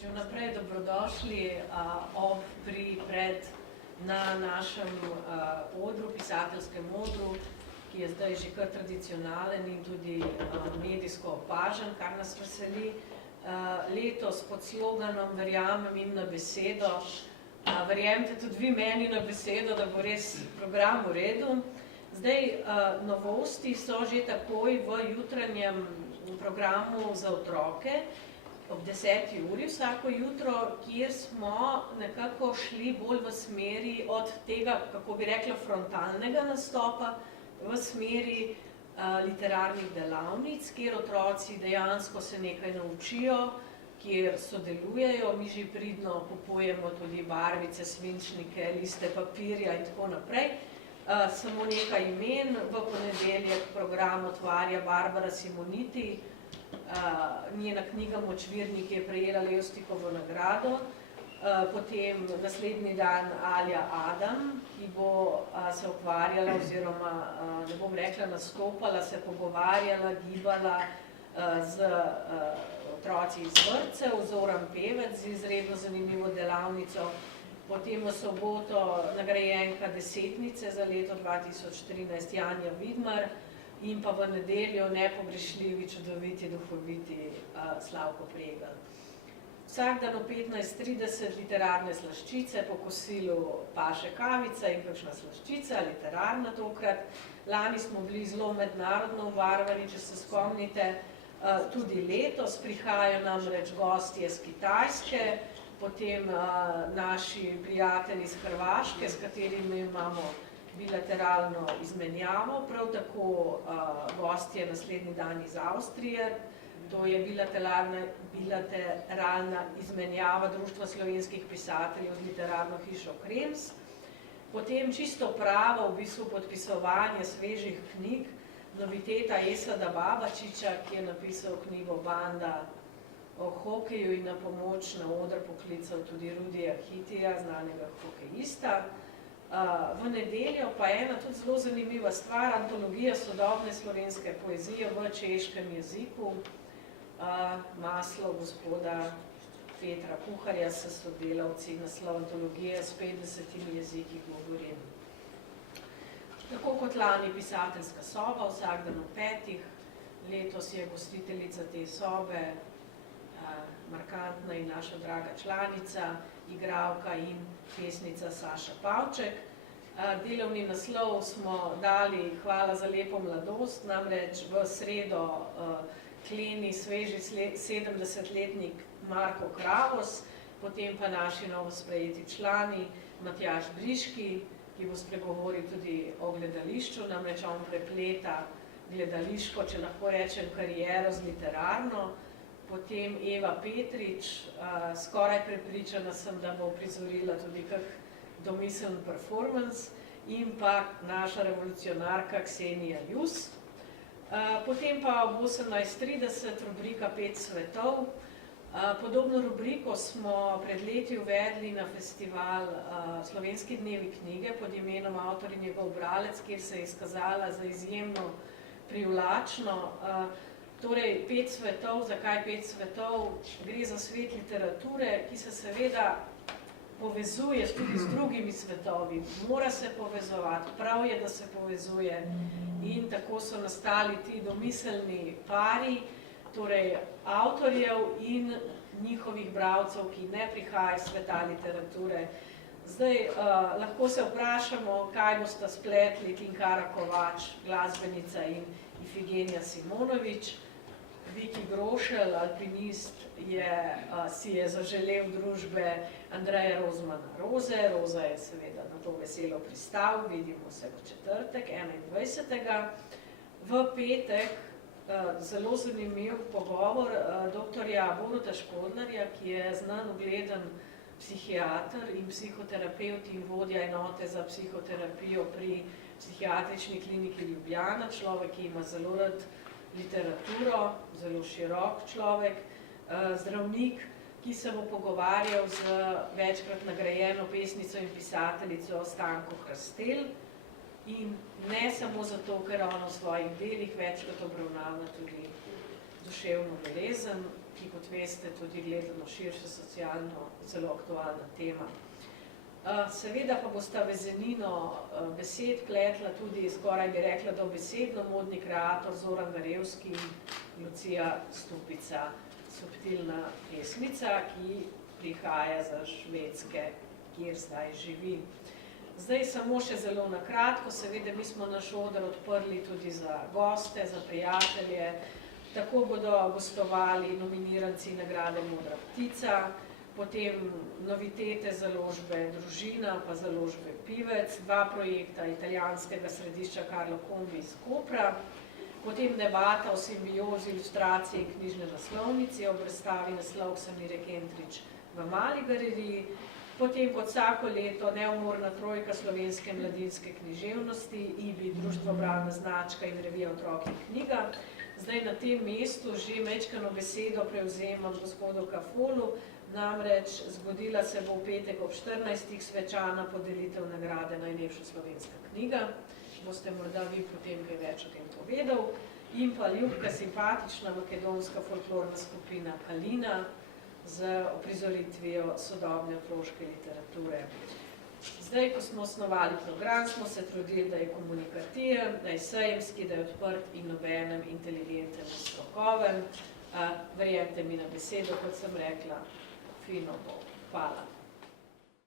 Že vnaprej dobrodošli na našem odru, pisateljskem odru, ki je zdaj že kar tradicionalen in tudi medijsko opažen, kar nas veseli. Letos pod sloganom Verjamem jim na besedo. Verjemite tudi vi meni na besedo, da bo res program v redu. Zdaj, novosti so že takoj v jutranjem programu za otroke, ob 10. uri vsako jutro, kjer smo nekako šli bolj v smeri od tega, kako bi rekla, frontalnega nastopa, v smeri literarnih delavnic, kjer otroci dejansko se nekaj naučijo, kjer sodelujejo, mi že pridno kupujemo tudi barvice, svinčnike, liste papirja in tako naprej. Samo nekaj imen, v ponedeljek program otvarja Barbara Simoniti, njena knjiga Močvirnik je prejela Levstikovo nagrado, potem naslednji dan Alja Adam, ki bo se ukvarjala oziroma, ne bom rekla nastopala, se pogovarjala, gibala z otroci iz vrtcev, Zoran Pevec z izredno zanimivo delavnico, potem v soboto nagrajenka desetnice za leto 2013 Janja Vidmar, in pa v nedeljo nepogrešljivi, čudoviti, duhoviti Slavko Pregl. Vsak dan o 15:30 literarne slaščice, po kosilu paše kavica in kakšna slaščica, literarna tokrat. Lani smo bili zelo mednarodno obarvani, če se spomnite, tudi letos prihajajo namreč gostje z Kitajske, potem naši prijatelji iz Hrvaške, s katerimi imamo bilateralno izmenjavo, prav tako gostje naslednji dan iz Avstrije, to je bilateralna izmenjava Društva slovenskih pisateljev z literarno hišo Krems, potem čisto pravo v bistvu podpisovanje svežih knjig, noviteta Esada Babačiča, ki je napisal knjigo Banda o hokeju in na pomoč na oder poklical tudi Rudija Hitija, znanega hokejista. V nedeljo pa ena tudi zelo zanimiva stvar, antologija sodobne slovenske poezije v češkem jeziku, maslo gospoda Petra Kuharja s sodelavci, naslov antologije s 50 jeziki govorim. Tako kot lani pisateljska soba, vsak dan ob 5. Letos je gostiteljica te sobe, markantna in naša draga članica, igralka in pesnica Saša Pavček. Delovni naslov smo dali Hvala za lepo mladost, namreč v sredo kleni sveži 70-letnik Marko Kravos, potem pa naši novosprejeti člani Matjaž Briški, ki bo spregovoril tudi o gledališču, namreč on prepleta gledališko, če lahko rečem, kariero z literarno, potem Eva Petrič, skoraj prepričana sem, da bo prizorila tudi kak domiseln performance, in pa naša revolucionarka Ksenija Jus. Potem pa ob 18:30 rubrika 5 svetov. Podobno rubriko smo pred leti uvedli na festival Slovenski dnevi knjige pod imenom Avtor in njegov bralec, kjer se je izkazala za izjemno privlačno. Torej, 5 svetov, zakaj 5 svetov? Gre za svet literature, ki se seveda povezuje tudi z drugimi svetovi, mora se povezovati, prav je, da se povezuje, in tako so nastali ti domiselni pari, torej avtorjev in njihovih bralcev, ki ne prihajajo iz sveta literature. Zdaj, lahko se vprašamo, kaj bosta spletli Tinkara Kovač, glasbenica, in Ifigenija Simonovič. Viki Grošelj, alpinist, si je zaželel družbe Andreja Rozmana Roze. Roza je seveda na to veselo pristal, vidimo se v četrtek, 21. V petek zelo zanimiv pogovor doktorja Boruta Škodlarja, ki je znan ugleden psihiater in psihoterapeut in vodja enote za psihoterapijo pri Psihiatrični kliniki Ljubljana, človek, ki ima zelo rad literaturo, zelo širok človek, zdravnik, ki se bo pogovarjal z večkrat nagrajeno pesnico in pisateljico Stanko Hrastelj, in ne samo zato, ker ona v svojih delih večkrat obravnava tudi duševno bolezen, ki, kot veste, tudi gledano širše socialno zelo aktualna tema. Seveda pa bosta vezenino besed pletla tudi, skoraj bi rekla, dobesedno modni kreator Zoran Garevski in Lucija Stupica, subtilna pesmica, ki prihaja za Švedske, kjer zdaj živi. Zdaj samo še zelo na kratko, seveda mi smo naš oder odprli tudi za goste, za prijatelje. Tako bodo gostovali nominiranci nagrade Modra ptica, potem novitete založbe Družina, pa založbe Pivec, 2 projekta italijanskega središča Karlo Kombi iz Kopra, potem debata o simbiozi ilustracije in knjižne naslovnici ob razstavi naslov Samire Kentrić v Mali galeriji, potem kot vsako leto neumorna trojka slovenske mladinske književnosti, IBI, Društvo Bralna značka in revija Otrok in knjiga. Zdaj na tem mestu že mečkano besedo prevzemam gospodu Kafolu, namreč zgodila se bo v petek ob 14. svečana podelitev nagrade Najlepša slovenska knjiga. Boste morda vi potem kaj več o tem povedal. In pa ljubka, simpatična makedonska folklorna skupina Kalina z uprizoritvijo sodobne otroške literature. Zdaj, ko smo osnovali program, smo se trudili, da je komunikativen, da je sejemski, da je odprt in nobenem inteligenten in strokoven. Verjemite mi na besedo, kot sem rekla, fino bo. Hvala.